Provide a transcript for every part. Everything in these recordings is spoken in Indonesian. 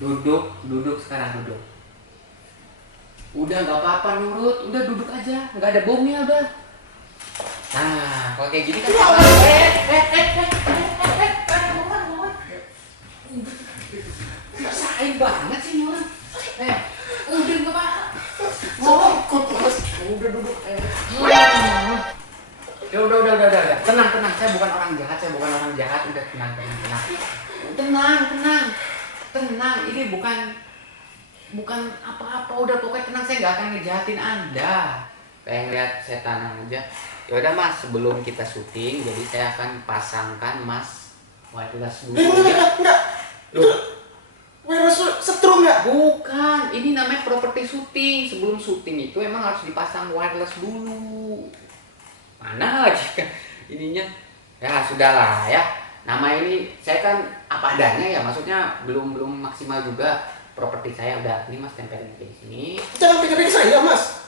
Duduk sekarang duduk. Udah nggak apa-apa nurut, udah duduk aja, nggak ada bomnya udah. Nah, kalau kayak gini kan Maksain banget sih nih orang. Udah nggak apa-apa. Takut mas. Udah duduk. Ya udah. Tenang. Saya bukan orang jahat. Udah tenang. Ini bukan apa-apa. Udah pokoknya tenang. Saya nggak akan ngejahatin Anda. Kayak ngeliat setan aja. Ya udah Mas, sebelum kita syuting, jadi saya akan pasangkan Mas wireless dulu. Enggak. Loh, Virus setrum nggak? bukan. Ini namanya properti syuting. Sebelum syuting itu emang harus dipasang wireless dulu. Mana aja ininya. Ya sudahlah ya. Nama ini saya kan apa adanya ya, maksudnya belum maksimal juga. Properti saya udah ini Mas tempelin di sini. Jangan pikir-pikir saya mas.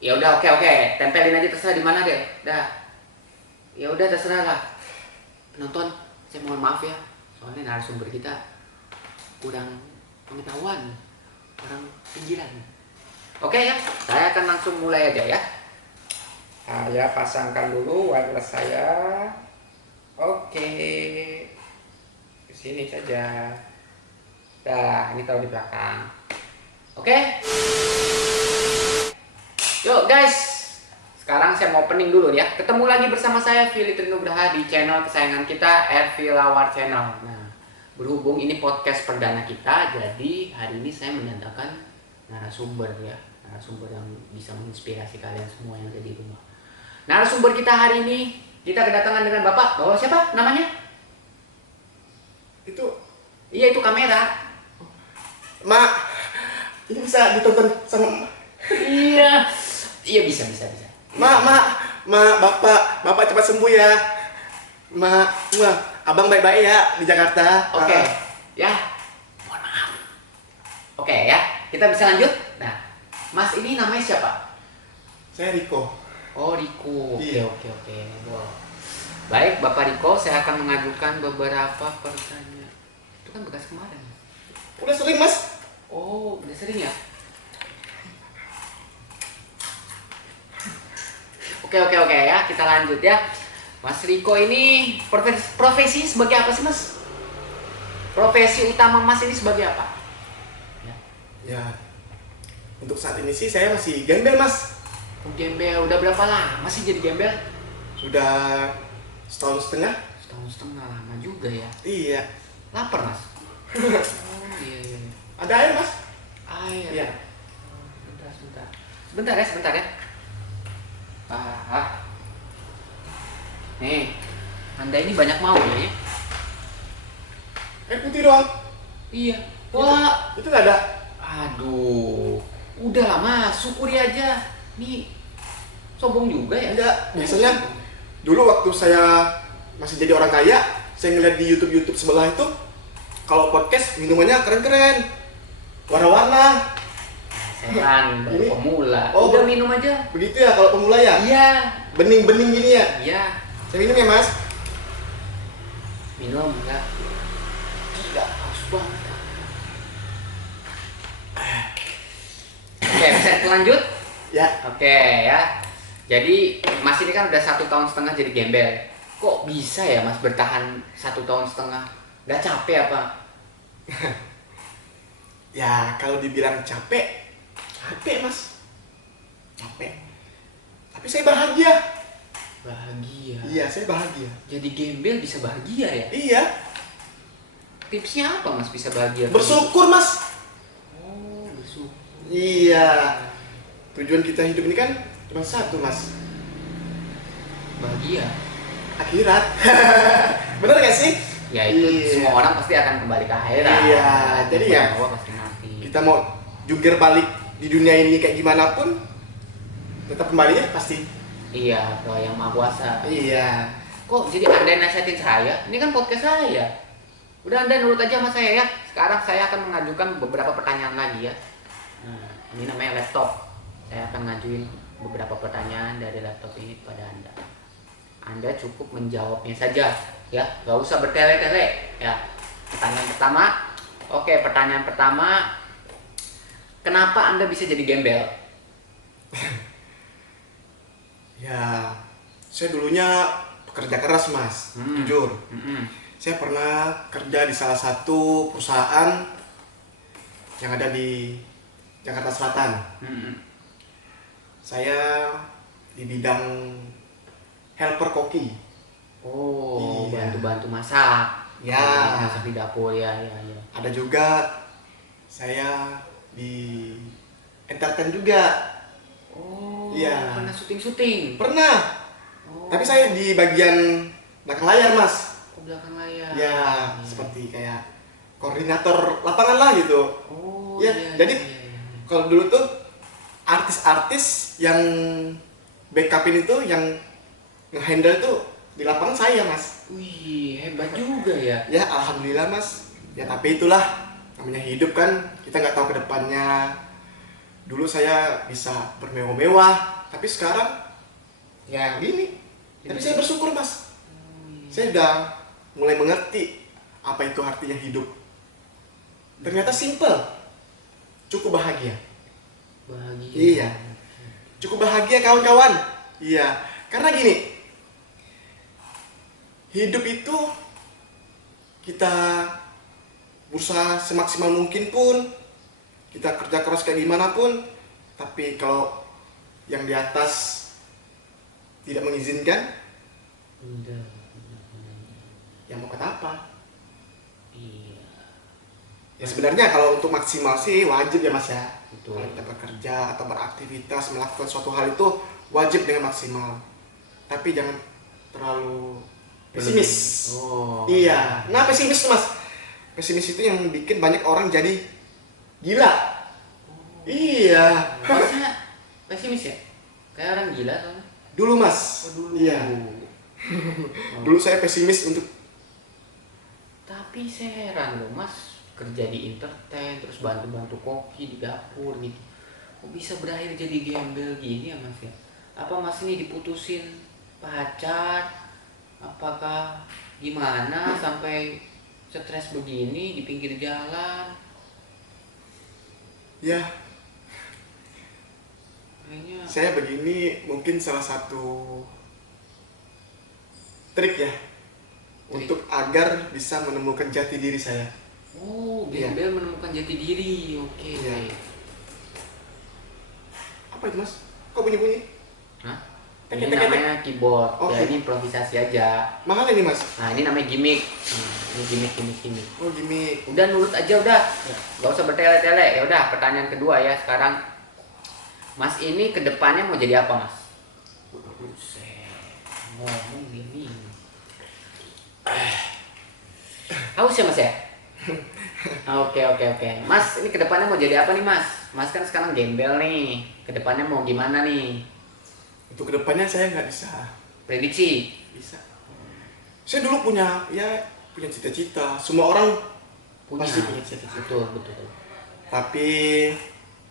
Ya udah oke. Tempelin aja terserah di mana deh. Dah. Ya udah terserah lah. Penonton, saya mohon maaf ya. Soalnya narasumber kita kurang pengetahuan, orang pinggiran. Oke ya, saya akan langsung mulai aja ya. Saya pasangkan dulu wireless saya. Oke, di sini saja. Dah, ini taruh di belakang. Oke. Yuk guys, sekarang saya mau opening dulu ya. Ketemu lagi bersama saya Philip Trinugraha di channel kesayangan kita, RV Lawar Channel. Nah, berhubung ini podcast perdana kita, jadi hari ini saya mendatangkan narasumber ya. Narasumber yang bisa menginspirasi kalian semua yang ada di rumah. Narasumber kita hari ini, kita kedatangan dengan Bapak. Oh, siapa namanya? Iya, itu kamera. Mak, ini bisa ditonton sama. Iya. Iya bisa. Mak, bapak cepat sembuh ya. Mak, abang baik-baik ya di Jakarta. Oke, ya. Mohon maaf. Oke ya, kita bisa lanjut. Nah, Mas ini namanya siapa? Saya Riko. Oh, Riko. Iya. Oke. Wow. Baik, Bapak Riko, saya akan mengajukan beberapa pertanyaan. Itu kan bekas kemarin. Udah sering mas. Oh, udah sering ya? Oke ya, kita lanjut ya. Mas Riko ini profesi sebagai apa sih Mas? Profesi utama Mas ini sebagai apa? Ya, untuk saat ini sih saya masih gembel mas. Oh, gembel, udah berapa lama sih jadi gembel? Sudah setahun setengah. Setahun setengah, lama juga ya. Iya. Lapar Mas? Oh iya. Ada air mas? Air. Iya. Sebentar ya. Nih, Anda ini banyak mau ya? Air putih doang. Iya. Wah, Itu nggak ada. aduh. Udahlah Mas, syukuri aja. Nih, sombong juga ya? Enggak. Biasanya dulu waktu saya masih jadi orang kaya, saya ngeliat di YouTube sebelah itu, kalau podcast minumannya keren-keren, warna-warna. Setan, baru Ini? pemula. Oh, Udah minum aja. Begitu ya kalau pemula ya? Iya. Bening-bening gini ya? Iya. Saya minum ya mas? Minum enggak? Gila, haus banget. Oke, bisa lanjut? Ya. Oke ya. Jadi Mas ini kan udah 1,5 tahun jadi gembel. Kok bisa ya Mas bertahan 1,5 tahun? Gak capek apa? Ya kalau dibilang capek mas. Capek. Tapi saya bahagia. Bahagia. Iya, saya bahagia. Jadi gembel bisa bahagia ya? Iya. Tipsnya apa Mas bisa bahagia? Bersyukur mas. Oh, bersyukur. Iya. Tujuan kita hidup ini kan cuma satu mas. Bahagia. Akhirat. Bener gak sih? Ya itu Iya. semua orang pasti akan kembali ke akhirat. Iya, jadi ya, Semua pasti mati. Kita mau jungkir balik di dunia ini kayak gimana pun, tetap kembalinya pasti. Iya, ke yang Maha Kuasa. Iya. Kok jadi Anda yang nasihatin saya? Ini kan podcast saya. Udah Anda nurut aja sama saya ya. Sekarang saya akan mengajukan beberapa pertanyaan lagi ya. Nah, ini namanya laptop. Saya akan ngajuin beberapa pertanyaan dari laptop ini kepada Anda. Anda cukup menjawabnya saja ya, gak usah bertele-tele ya. Pertanyaan pertama, Oke, pertanyaan pertama, kenapa Anda bisa jadi gembel? Ya, saya dulunya pekerja keras mas, jujur. Saya pernah kerja di salah satu perusahaan yang ada di Jakarta Selatan. Saya di bidang helper koki. Oh, Iya. bantu-bantu masak. Ya. Masak di dapur, ya, ya, ya. Ada juga saya di entertain juga. Oh, Iya. pernah syuting-syuting? Pernah. Oh. Tapi saya di bagian belakang layar mas. Oh, belakang layar. Ya, Iya. seperti kayak koordinator lapangan lah gitu. Oh, Ya, iya, jadi iya, iya. kalau dulu tuh artis-artis yang backupin itu, yang nge-handle itu di lapangan saya mas. Wih, hebat juga ya. Ya alhamdulillah mas. Ya tapi itulah namanya hidup kan, kita nggak tahu ke depannya. Dulu saya bisa bermewah-mewah, tapi sekarang ya gini. Tapi saya bersyukur mas. Saya udah mulai mengerti apa itu artinya hidup. Ternyata simple, cukup bahagia. Bahagia. Iya, cukup bahagia kawan-kawan. Iya, karena gini, hidup itu kita berusaha semaksimal mungkin pun, kita kerja keras kayak gimana pun, tapi kalau yang di atas tidak mengizinkan, Udah. ya mau kata apa? Iya. Ya sebenarnya kalau untuk maksimal sih wajib ya mas ya. Betul. Kalau kita bekerja atau beraktivitas melakukan suatu hal itu wajib dengan maksimal. Tapi jangan terlalu pesimis. Oh. Iya. Nah pesimis tuh mas. Pesimis itu yang bikin banyak orang jadi gila. Iya. Masnya pesimis ya? Kayak orang gila kan? Dulu mas. Oh, dulu. Iya. Dulu saya pesimis untuk. Tapi saya heran loh mas, kerja di entertain terus bantu-bantu koki di dapur gitu, kok bisa berakhir jadi gembel gini ya mas ya? Apa mas ini diputusin pacar? Apakah gimana sampai stres begini di pinggir jalan? Ya Kayaknya. saya begini mungkin salah satu trik ya. Trik. Untuk agar bisa menemukan jati diri saya. Oh, Iya. gembel menemukan jati diri. Oke. Iya. Apa itu mas? Kok bunyi-bunyi? Hah? Tek, Ini tek, tek, namanya keyboard. Oh, Ya ini improvisasi aja. Mahal ini mas? Nah ini namanya gimmick. Ini gimmick. Oh gimmick. Udah nurut aja udah. Gak usah bertele-tele. Ya udah pertanyaan kedua ya sekarang. Mas ini kedepannya mau jadi apa mas? Buset. Ngomong gini. Haus ya mas ya? Oke. Mas ini kedepannya mau jadi apa nih mas? Mas kan sekarang gembel nih. Kedepannya mau gimana nih? Untuk kedepannya saya nggak bisa. Prediksi? Bisa. Saya dulu punya cita-cita. Semua orang pasti punya cita-cita. Betul. Tapi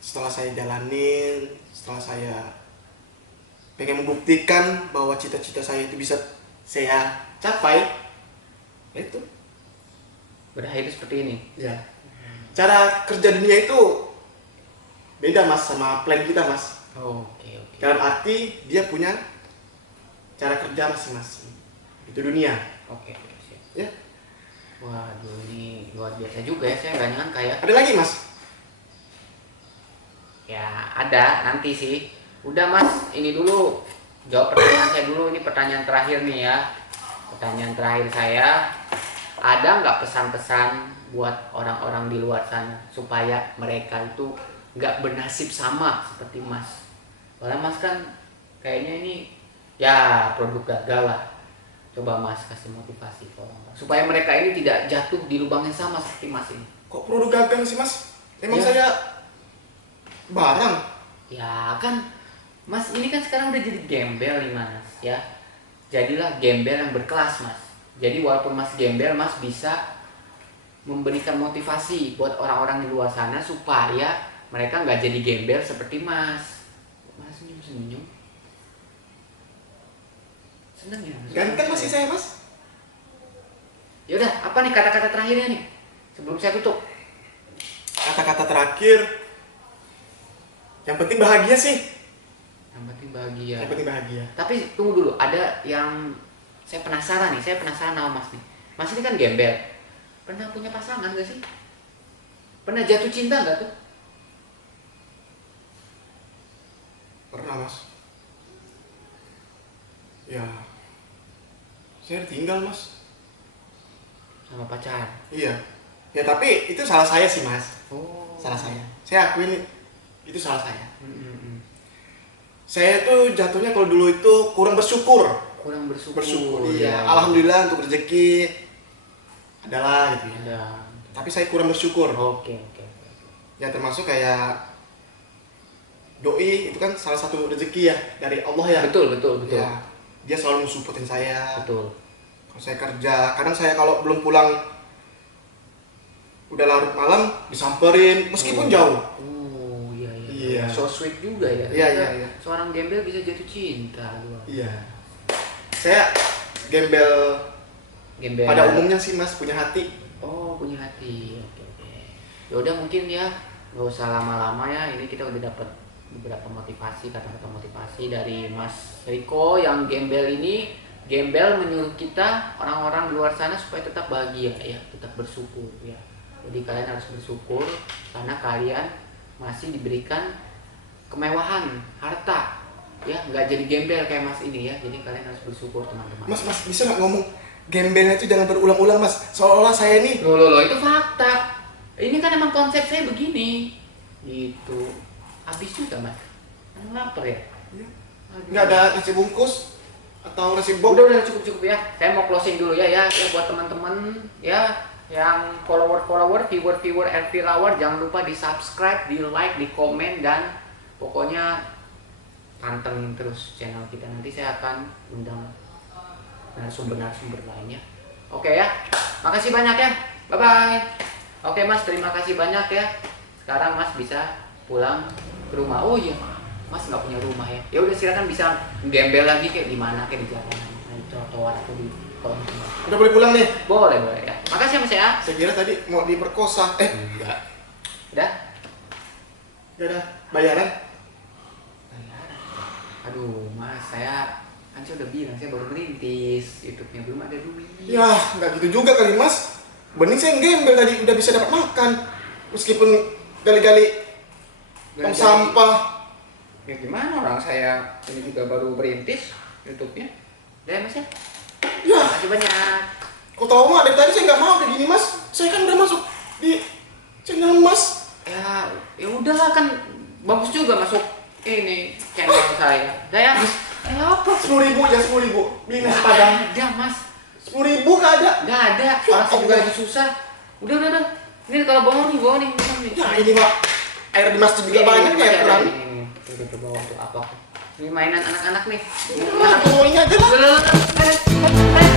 setelah saya jalanin, setelah saya pengen membuktikan bahwa cita-cita saya itu bisa saya capai, ya itu. Berakhir seperti ini. Ya. Cara kerja dunia itu beda mas sama plan kita mas. Oke. Dalam arti dia punya cara kerja masing-masing. Itu dunia. Oke, siap. Ya. Waduh, ini luar biasa juga ya. Saya nggak nyangka ya. Ada lagi mas? Ya, ada nanti sih. Udah mas, ini dulu. Jawab pertanyaan saya dulu. Ini pertanyaan terakhir nih ya. Pertanyaan terakhir saya. Ada nggak pesan-pesan buat orang-orang di luar sana supaya mereka itu nggak bernasib sama seperti mas? Soalnya mas kan kayaknya ini ya produk gagal lah. Coba mas kasih motivasi ke orang supaya mereka ini tidak jatuh di lubang yang sama seperti mas ini. Kok produk gagang sih mas? Emang Ya. saya barang? Ya kan mas ini kan sekarang udah jadi gembel nih mas ya. Jadilah gembel yang berkelas mas. Jadi walaupun mas gembel, mas bisa memberikan motivasi buat orang-orang di luar sana supaya mereka nggak jadi gembel seperti mas. Mas senyum. Seneng ya? Mas? Ganteng masih saya mas? Yaudah, apa nih kata-kata terakhirnya nih? Sebelum saya tutup. kata-kata terakhir, yang penting bahagia sih. Yang penting bahagia. Yang penting bahagia. Tapi tunggu dulu, ada yang saya penasaran nih, saya penasaran sama Mas nih. Mas ini kan gembel. Pernah punya pasangan gak sih? Pernah jatuh cinta gak tuh? Pernah, Mas. Ya, saya ditinggal, Mas. Sama pacar? Iya. Ya tapi itu salah saya sih, Mas. Oh. Salah saya. Saya akuin itu salah saya. Mm-mm. Saya tuh jatuhnya kalau dulu itu kurang bersyukur. Kurang bersyukur. Iya. Alhamdulillah untuk rezeki adalah gitu ya. Ada. Tapi saya kurang bersyukur. Oke. Ya termasuk kayak doi itu kan salah satu rezeki ya dari Allah ya. Betul. Ya, dia selalu supportin saya. Betul. Kalau saya kerja, kadang saya kalau belum pulang udah larut malam disamperin meskipun jauh. Oh, iya. Iya. So sweet juga ya. Iya. Seorang gembel bisa jatuh cinta. Iya. Saya gembel pada umumnya sih, Mas, punya hati. Oh, punya hati. Oke. Ya udah mungkin ya, nggak usah lama-lama ya. Ini kita udah dapat beberapa motivasi, kata-kata motivasi dari Mas Riko yang gembel ini. Gembel menyuruh kita orang-orang di luar sana supaya tetap bahagia ya, tetap bersyukur ya. Jadi kalian harus bersyukur karena kalian masih diberikan kemewahan, harta ya, nggak jadi gembel kayak Mas ini ya. Jadi kalian harus bersyukur teman-teman. Mas bisa nggak ngomong gembelnya itu jangan berulang-ulang, Mas, seolah-olah saya nih. Loh, itu fakta. Ini kan emang konsep saya begini gitu. Habis juga, Mas. Emang lapar ya? Iya. Nggak ada nasi bungkus atau nasi box? Udah cukup ya. Saya mau closing dulu ya buat teman-teman ya yang follower, viewer, and follower, jangan lupa di subscribe, di like, di komen, dan pokoknya pantengin terus channel kita. Nanti saya akan undang narasumber lainnya. Oke ya, makasih banyak ya, bye bye. Oke Mas, terima kasih banyak ya. Sekarang Mas bisa pulang ke rumah. Oh iya, Mas nggak punya rumah ya. Ya udah silakan bisa gembel lagi kayak di mana, kayak di jalanan, di trotoar atau di kolong. Udah boleh pulang nih? Boleh ya. Makasih Mas ya. Saya kira tadi mau diperkosa. Enggak. Udah? Udah ada bayaran? Aduh Mas, saya udah bilang saya baru merintis YouTube-nya, belum ada duit. Ya, nggak gitu juga kali, Mas. Bening saya gembel tadi udah bisa dapat makan. Meskipun gali-gali tong sampah. Ya gimana, orang saya ini juga baru merintis YouTube-nya. Udah ya Mas ya? Ya. Makasih banyak. Kok tahu mah dari tadi saya nggak mau kayak gini, Mas. Saya kan udah masuk di channel Mas. Ya udahlah, kan bagus juga masuk ini channel saya. Udah ya? Apa? 10.000 aja, 10.000. Beli nasi padang. Ada Mas. 10.000 nggak ada. Nggak ada. Orang saya juga lagi susah. Udah. Ini kalau bawa nih. Ya ini Pak. Air di masjid juga banyak ya kurang. Ini ke bawah tuh apa? Ini mainan anak-anak nih. Nah, ini aja lah. Udah.